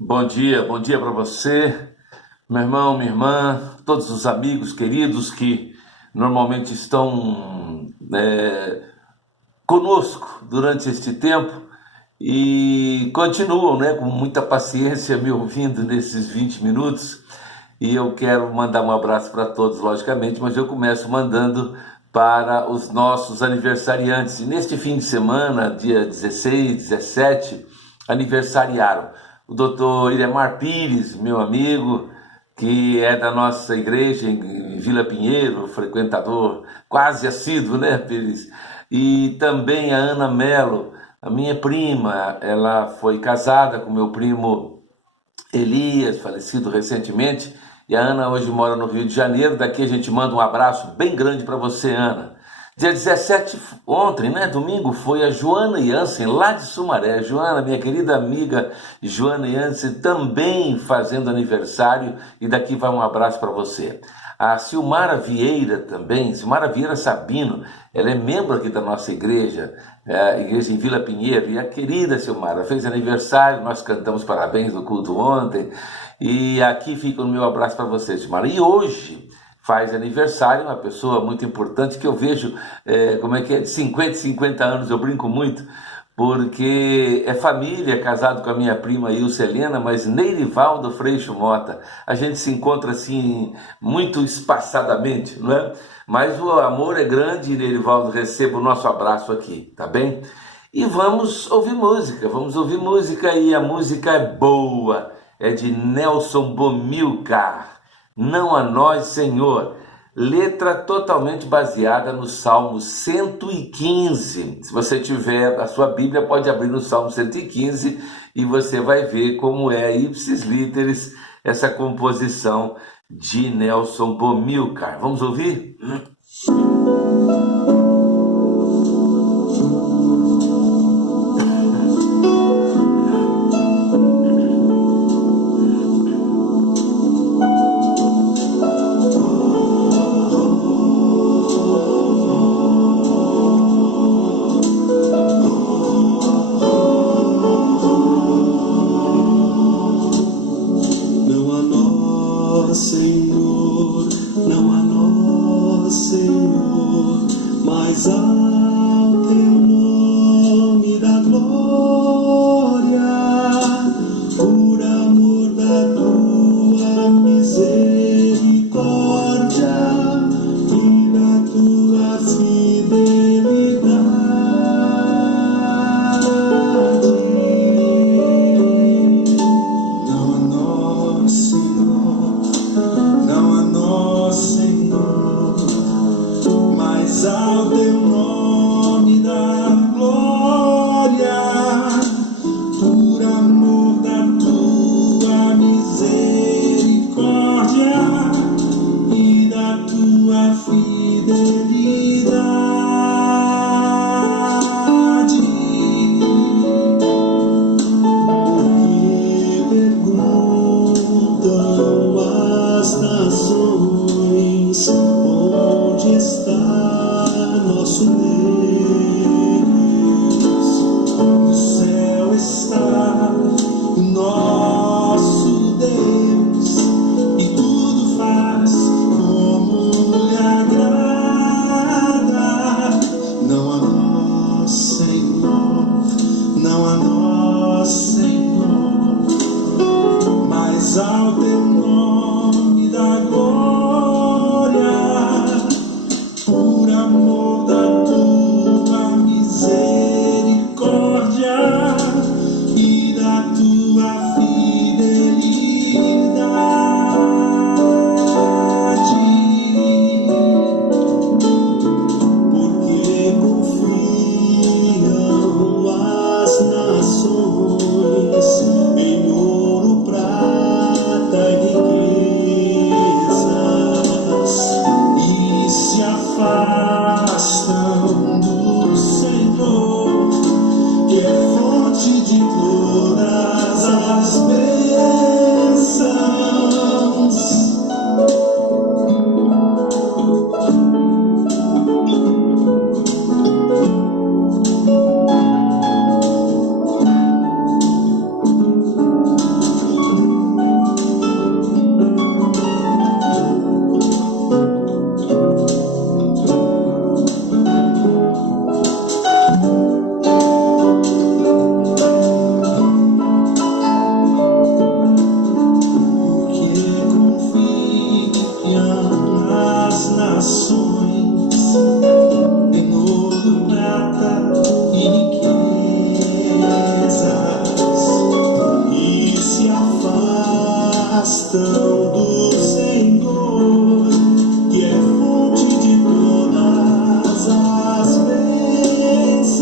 Bom dia para você, meu irmão, minha irmã, todos os amigos queridos que normalmente estão conosco durante este tempo e continuam, com muita paciência me ouvindo nesses 20 minutos. E eu quero mandar um abraço para todos, logicamente, mas eu começo mandando para os nossos aniversariantes. E neste fim de semana, dia 16, 17, aniversariaram o doutor Iremar Pires, meu amigo, que é da nossa igreja em Vila Pinheiro, frequentador quase assíduo, né, Pires? E também a Ana Mello, a minha prima. Ela foi casada com meu primo Elias, falecido recentemente, e a Ana hoje mora no Rio de Janeiro. Daqui a gente manda um abraço bem grande para você, Ana. Dia 17, ontem, domingo, foi a Joana Jansen, lá de Sumaré. Joana, minha querida amiga Joana Jansen, também fazendo aniversário, e daqui vai um abraço para você. A Silmara Vieira também, Silmara Vieira Sabino, ela é membro aqui da nossa igreja, a igreja em Vila Pinheiro, e a querida Silmara fez aniversário, nós cantamos parabéns no culto ontem, e aqui fica o meu abraço para você, Silmara. E hoje faz aniversário uma pessoa muito importante que eu vejo, de 50 em 50 anos, eu brinco muito, porque é família, casado com a minha prima Ilse Helena, mas Neirivaldo Freixo Mota. A gente se encontra assim, muito espaçadamente, não é? Mas o amor é grande, e Neirivaldo, receba o nosso abraço aqui, tá bem? E vamos ouvir música, e a música é boa, é de Nelson Bomilcar. Não a nós, Senhor. Letra totalmente baseada no Salmo 115. Se você tiver a sua Bíblia, pode abrir no Salmo 115 e você vai ver como é ipsis literis essa composição de Nelson Bomilcar. Vamos ouvir? bastão do Senhor, que é fonte de todas as bênçãos.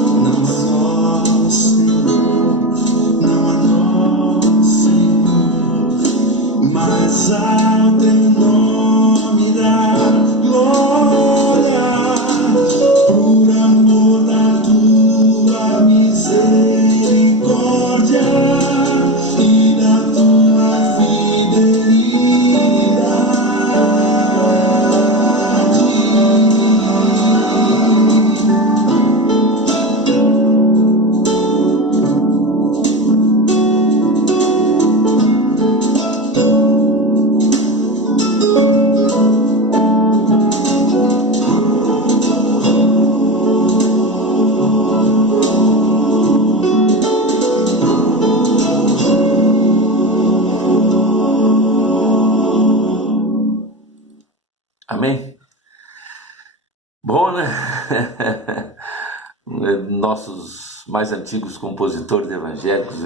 Não a nós, Senhor, não a nós, Senhor, mas ao teu nome dar glória, por amor da tua misericórdia e da tua Amém? Bom, né? Nossos mais antigos compositores evangélicos,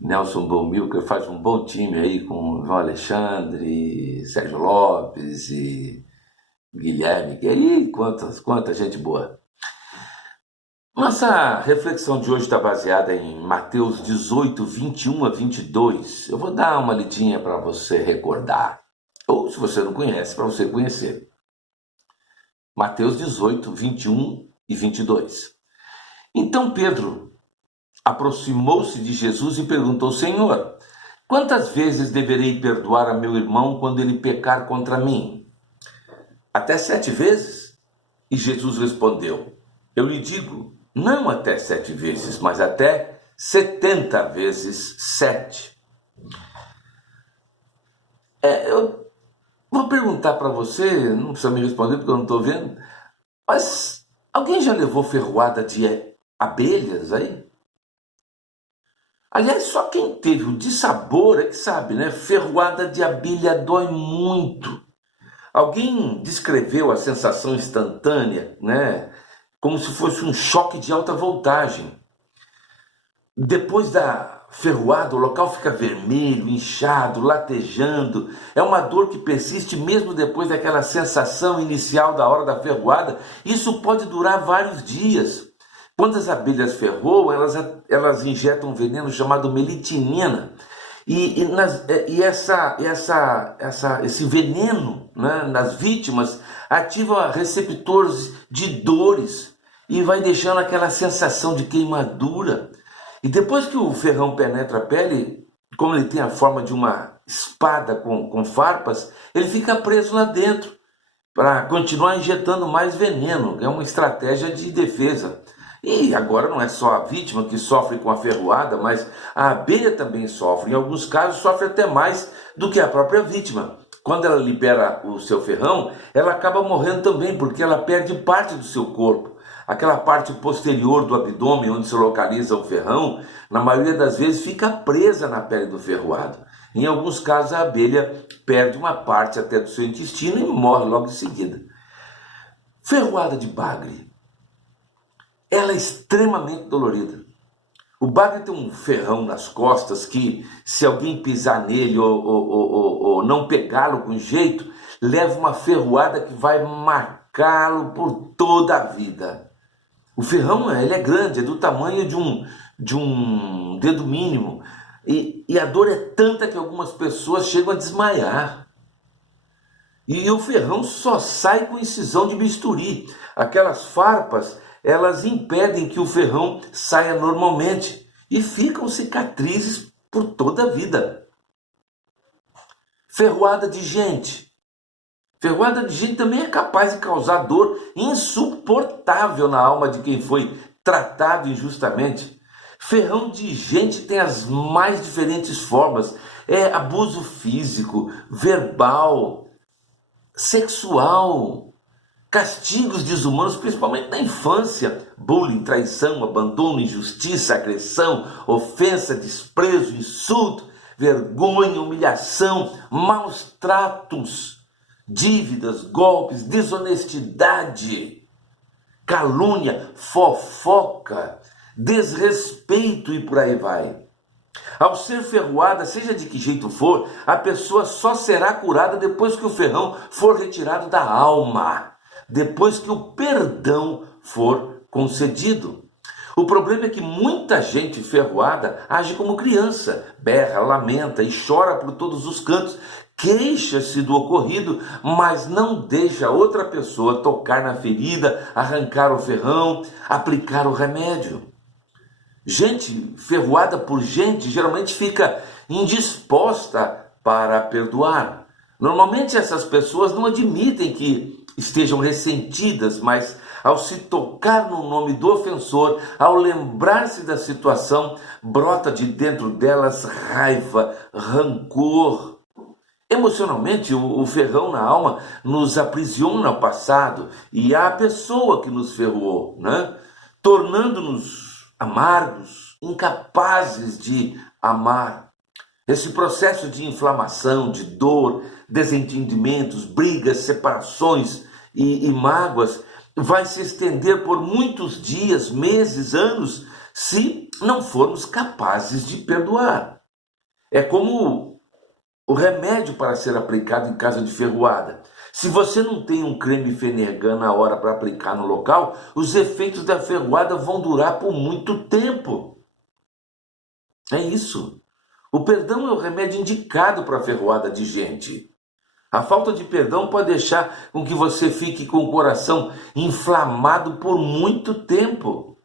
Nelson Bomilcar, faz um bom time aí com João Alexandre, Sérgio Lopes e Guilherme, e quanta gente boa. Nossa reflexão de hoje está baseada em Mateus 18, 21 a 22. Eu vou dar uma lidinha para você recordar, ou se você não conhece, para você conhecer. Mateus 18, 21 e 22. Então Pedro aproximou-se de Jesus e perguntou: Senhor, quantas vezes deverei perdoar a meu irmão quando ele pecar contra mim? Até 7 vezes? E Jesus respondeu: eu lhe digo, não até 7 vezes, mas até 70 vezes 7. Eu vou perguntar para você, não precisa me responder porque eu não estou vendo, mas alguém já levou ferroada de abelhas aí? Aliás, só quem teve o dissabor é que sabe, né? Ferroada de abelha dói muito. Alguém descreveu a sensação instantânea, né? Como se fosse um choque de alta voltagem. Depois da ferroada, o local fica vermelho, inchado, latejando. É uma dor que persiste mesmo depois daquela sensação inicial da hora da ferroada. Isso pode durar vários dias. Quando as abelhas ferroam, elas injetam um veneno chamado melitinina. Esse veneno, né, nas vítimas ativa receptores de dores e vai deixando aquela sensação de queimadura. E depois que o ferrão penetra a pele, como ele tem a forma de uma espada com farpas, ele fica preso lá dentro para continuar injetando mais veneno. É uma estratégia de defesa. E agora não é só a vítima que sofre com a ferroada, mas a abelha também sofre. Em alguns casos sofre até mais do que a própria vítima. Quando ela libera o seu ferrão, ela acaba morrendo também, porque ela perde parte do seu corpo. Aquela parte posterior do abdômen, onde se localiza o ferrão, na maioria das vezes fica presa na pele do ferroado. Em alguns casos a abelha perde uma parte até do seu intestino e morre logo em seguida. Ferroada de bagre. Ela é extremamente dolorida. O bagre tem um ferrão nas costas que, se alguém pisar nele ou não pegá-lo com jeito, leva uma ferroada que vai marcá-lo por toda a vida. O ferrão ele é grande, é do tamanho de um dedo mínimo. E a dor é tanta que algumas pessoas chegam a desmaiar. E o ferrão só sai com incisão de bisturi. Aquelas farpas, elas impedem que o ferrão saia normalmente e ficam cicatrizes por toda a vida. Ferroada de gente. Ferroada de gente também é capaz de causar dor insuportável na alma de quem foi tratado injustamente. Ferrão de gente tem as mais diferentes formas. É abuso físico, verbal, sexual, castigos desumanos, principalmente na infância, bullying, traição, abandono, injustiça, agressão, ofensa, desprezo, insulto, vergonha, humilhação, maus tratos, dívidas, golpes, desonestidade, calúnia, fofoca, desrespeito e por aí vai. Ao ser ferroada, seja de que jeito for, a pessoa só será curada depois que o ferrão for retirado da alma, depois que o perdão for concedido. O problema é que muita gente ferroada age como criança, berra, lamenta e chora por todos os cantos, queixa-se do ocorrido, mas não deixa outra pessoa tocar na ferida, arrancar o ferrão, aplicar o remédio. Gente ferroada por gente geralmente fica indisposta para perdoar. Normalmente essas pessoas não admitem que estejam ressentidas, mas ao se tocar no nome do ofensor, ao lembrar-se da situação, brota de dentro delas raiva, rancor. Emocionalmente, o ferrão na alma nos aprisiona ao passado e à pessoa que nos ferrou, né? Tornando-nos amargos, incapazes de amar. Esse processo de inflamação, de dor, desentendimentos, brigas, separações e mágoas vai se estender por muitos dias, meses, anos, se não formos capazes de perdoar. É como o remédio para ser aplicado em caso de ferroada. Se você não tem um creme Fenergan na hora para aplicar no local, os efeitos da ferroada vão durar por muito tempo. É isso. O perdão é o remédio indicado para a ferroada de gente. A falta de perdão pode deixar com que você fique com o coração inflamado por muito tempo.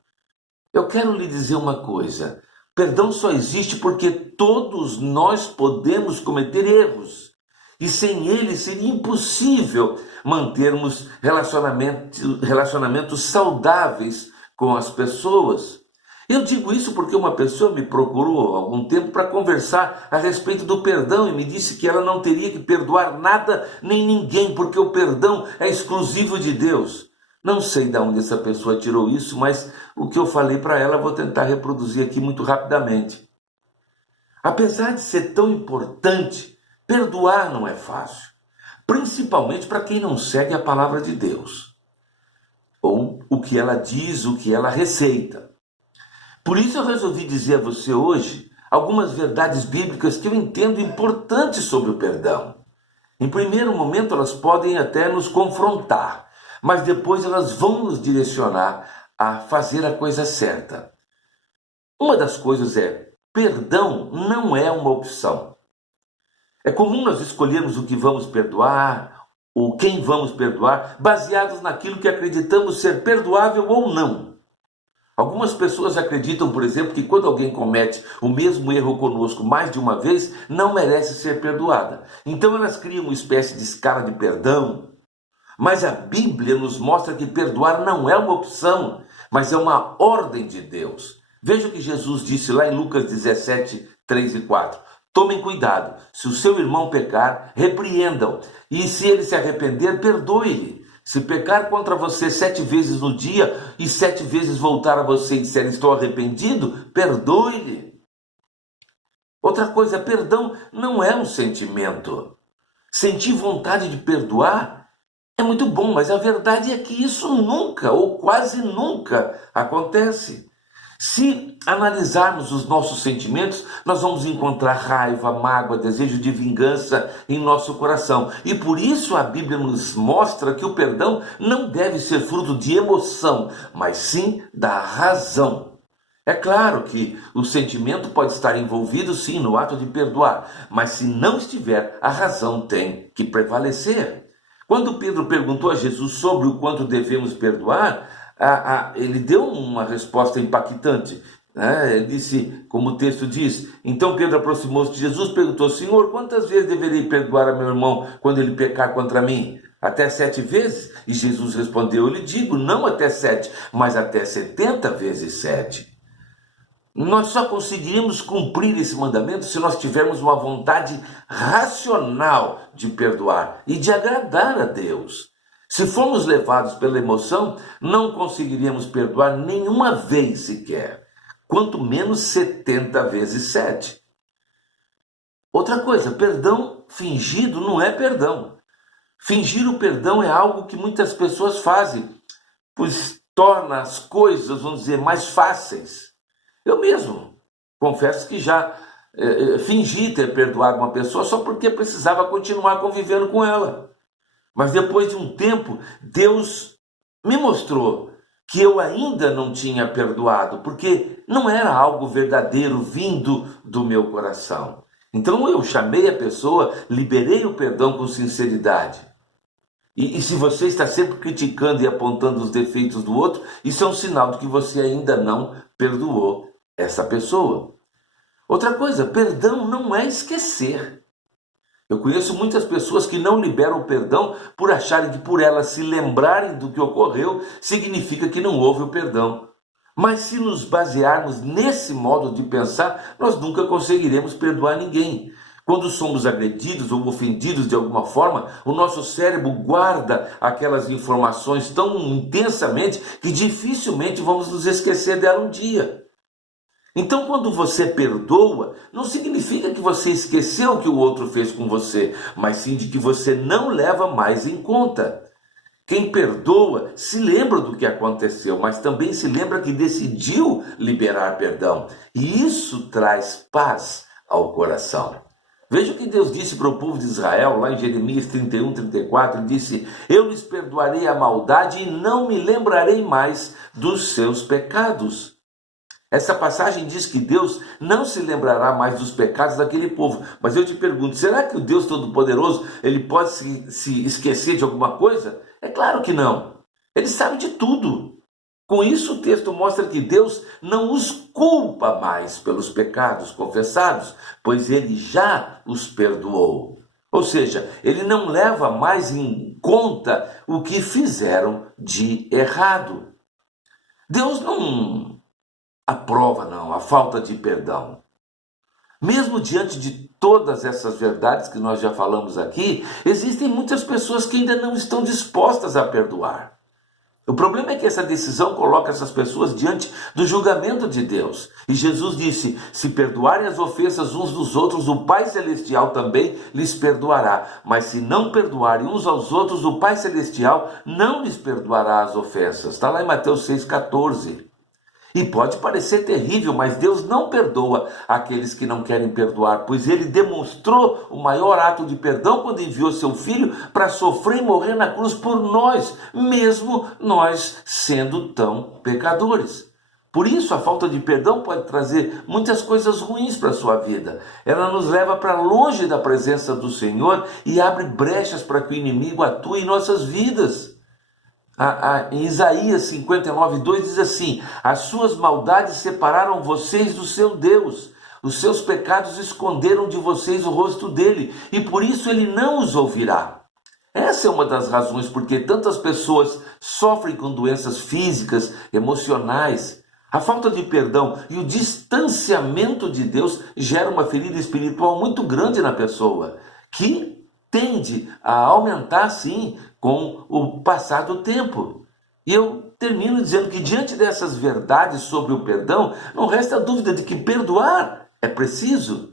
Eu quero lhe dizer uma coisa. Perdão só existe porque todos nós podemos cometer erros. E sem ele seria impossível mantermos relacionamentos saudáveis com as pessoas. Eu digo isso porque uma pessoa me procurou há algum tempo para conversar a respeito do perdão e me disse que ela não teria que perdoar nada nem ninguém, porque o perdão é exclusivo de Deus. Não sei de onde essa pessoa tirou isso, mas o que eu falei para ela vou tentar reproduzir aqui muito rapidamente. Apesar de ser tão importante, perdoar não é fácil, principalmente para quem não segue a palavra de Deus, ou o que ela diz, o que ela receita. Por isso eu resolvi dizer a você hoje algumas verdades bíblicas que eu entendo importantes sobre o perdão. Em primeiro momento elas podem até nos confrontar, mas depois elas vão nos direcionar a fazer a coisa certa. Uma das coisas é, perdão não é uma opção. É comum nós escolhermos o que vamos perdoar, ou quem vamos perdoar, baseados naquilo que acreditamos ser perdoável ou não. Algumas pessoas acreditam, por exemplo, que quando alguém comete o mesmo erro conosco mais de uma vez, não merece ser perdoada. Então elas criam uma espécie de escala de perdão. Mas a Bíblia nos mostra que perdoar não é uma opção, mas é uma ordem de Deus. Veja o que Jesus disse lá em Lucas 17, 3 e 4. Tomem cuidado, se o seu irmão pecar, repreendam, e se ele se arrepender, perdoe-lhe. Se pecar contra você 7 vezes no dia e 7 vezes voltar a você e disser estou arrependido, perdoe-lhe. Outra coisa, perdão não é um sentimento. Sentir vontade de perdoar é muito bom, mas a verdade é que isso nunca ou quase nunca acontece. Se analisarmos os nossos sentimentos, nós vamos encontrar raiva, mágoa, desejo de vingança em nosso coração. E por isso a Bíblia nos mostra que o perdão não deve ser fruto de emoção, mas sim da razão. É claro que o sentimento pode estar envolvido sim no ato de perdoar, mas se não estiver, a razão tem que prevalecer. Quando Pedro perguntou a Jesus sobre o quanto devemos perdoar, ele deu uma resposta impactante. Né? Ele disse, como o texto diz, então Pedro aproximou-se de Jesus e perguntou, Senhor, quantas vezes deverei perdoar a meu irmão quando ele pecar contra mim? Até 7 vezes? E Jesus respondeu, eu lhe digo, não até 7, mas até 70 vezes 7. Nós só conseguiremos cumprir esse mandamento se nós tivermos uma vontade racional de perdoar e de agradar a Deus. Se formos levados pela emoção, não conseguiríamos perdoar nenhuma vez sequer, quanto menos 70 vezes 7. Outra coisa, perdão fingido não é perdão. Fingir o perdão é algo que muitas pessoas fazem, pois torna as coisas, vamos dizer, mais fáceis. Eu mesmo confesso que já fingir ter perdoado uma pessoa só porque precisava continuar convivendo com ela. Mas depois de um tempo, Deus me mostrou que eu ainda não tinha perdoado, porque não era algo verdadeiro vindo do meu coração. Então eu chamei a pessoa, liberei o perdão com sinceridade. E se você está sempre criticando e apontando os defeitos do outro, isso é um sinal de que você ainda não perdoou essa pessoa. Outra coisa, perdão não é esquecer. Eu conheço muitas pessoas que não liberam o perdão por acharem que por elas se lembrarem do que ocorreu, significa que não houve o perdão. Mas se nos basearmos nesse modo de pensar, nós nunca conseguiremos perdoar ninguém. Quando somos agredidos ou ofendidos de alguma forma, o nosso cérebro guarda aquelas informações tão intensamente que dificilmente vamos nos esquecer dela um dia. Então, quando você perdoa, não significa que você esqueceu o que o outro fez com você, mas sim de que você não leva mais em conta. Quem perdoa se lembra do que aconteceu, mas também se lembra que decidiu liberar perdão. E isso traz paz ao coração. Veja o que Deus disse para o povo de Israel, lá em Jeremias 31, 34, ele disse: eu lhes perdoarei a maldade e não me lembrarei mais dos seus pecados. Essa passagem diz que Deus não se lembrará mais dos pecados daquele povo. Mas eu te pergunto, será que o Deus Todo-Poderoso, ele pode se esquecer de alguma coisa? É claro que não. Ele sabe de tudo. Com isso, o texto mostra que Deus não os culpa mais pelos pecados confessados, pois ele já os perdoou. Ou seja, ele não leva mais em conta o que fizeram de errado. Deus não aprova, não, a falta de perdão. Mesmo diante de todas essas verdades que nós já falamos aqui, existem muitas pessoas que ainda não estão dispostas a perdoar. O problema é que essa decisão coloca essas pessoas diante do julgamento de Deus. E Jesus disse: se perdoarem as ofensas uns dos outros, o Pai Celestial também lhes perdoará. Mas se não perdoarem uns aos outros, o Pai Celestial não lhes perdoará as ofensas. Está lá em Mateus 6,14. E pode parecer terrível, mas Deus não perdoa aqueles que não querem perdoar, pois ele demonstrou o maior ato de perdão quando enviou seu filho para sofrer e morrer na cruz por nós, mesmo nós sendo tão pecadores. Por isso, a falta de perdão pode trazer muitas coisas ruins para a sua vida. Ela nos leva para longe da presença do Senhor e abre brechas para que o inimigo atue em nossas vidas. Em Isaías 59:2 diz assim: as suas maldades separaram vocês do seu Deus, os seus pecados esconderam de vocês o rosto dele, e por isso ele não os ouvirá. Essa é uma das razões porque tantas pessoas sofrem com doenças físicas, emocionais. A falta de perdão e o distanciamento de Deus gera uma ferida espiritual muito grande na pessoa, que tende a aumentar, sim, com o passar do tempo. E eu termino dizendo que diante dessas verdades sobre o perdão, não resta dúvida de que perdoar é preciso.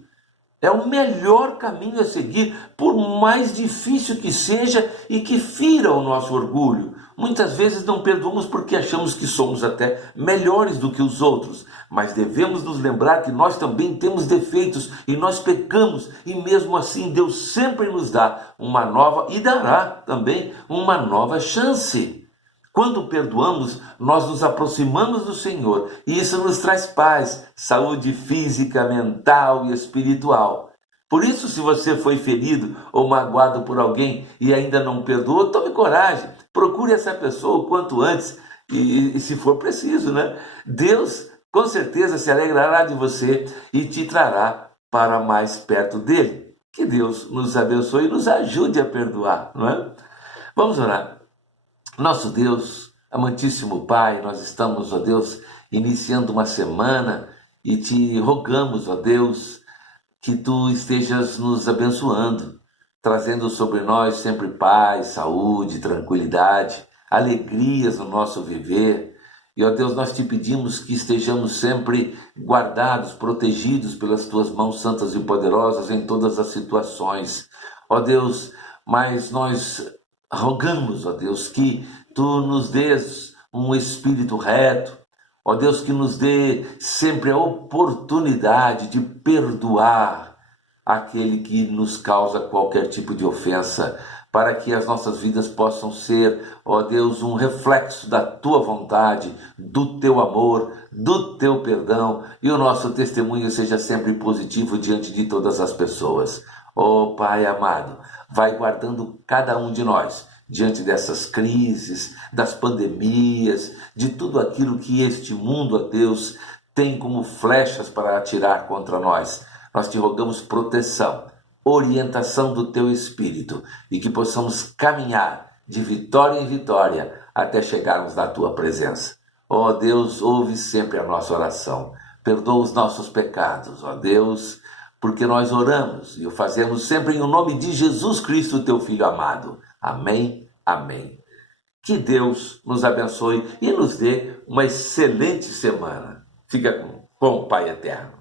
É o melhor caminho a seguir, por mais difícil que seja e que fira o nosso orgulho. Muitas vezes não perdoamos porque achamos que somos até melhores do que os outros, mas devemos nos lembrar que nós também temos defeitos e nós pecamos, e mesmo assim Deus sempre nos dá uma nova, e dará também uma nova chance. Quando perdoamos, nós nos aproximamos do Senhor, e isso nos traz paz, saúde física, mental e espiritual. Por isso, se você foi ferido ou magoado por alguém e ainda não perdoou, tome coragem, procure essa pessoa o quanto antes, e se for preciso, né? Deus com certeza se alegrará de você e te trará para mais perto dele. Que Deus nos abençoe e nos ajude a perdoar, não é? Vamos orar. Nosso Deus, amantíssimo Pai, nós estamos, ó Deus, iniciando uma semana e te rogamos, ó Deus, que tu estejas nos abençoando, trazendo sobre nós sempre paz, saúde, tranquilidade, alegrias no nosso viver. E, ó Deus, nós te pedimos que estejamos sempre guardados, protegidos pelas tuas mãos santas e poderosas em todas as situações. Ó Deus, mas nós rogamos, ó Deus, que tu nos dês um espírito reto, Ó Deus, que nos dê sempre a oportunidade de perdoar aquele que nos causa qualquer tipo de ofensa, para que as nossas vidas possam ser, ó Deus, um reflexo da Tua vontade, do Teu amor, do Teu perdão, e o nosso testemunho seja sempre positivo diante de todas as pessoas. Ó Pai amado, vai guardando cada um de nós diante dessas crises, das pandemias, de tudo aquilo que este mundo, ó Deus, tem como flechas para atirar contra nós. Nós te rogamos proteção, orientação do Teu Espírito e que possamos caminhar de vitória em vitória até chegarmos na Tua presença. Ó Deus, ouve sempre a nossa oração. Perdoa os nossos pecados, ó Deus, porque nós oramos e o fazemos sempre em nome de Jesus Cristo, Teu Filho amado. Amém, amém. Que Deus nos abençoe e nos dê uma excelente semana. Fica com o Pai Eterno.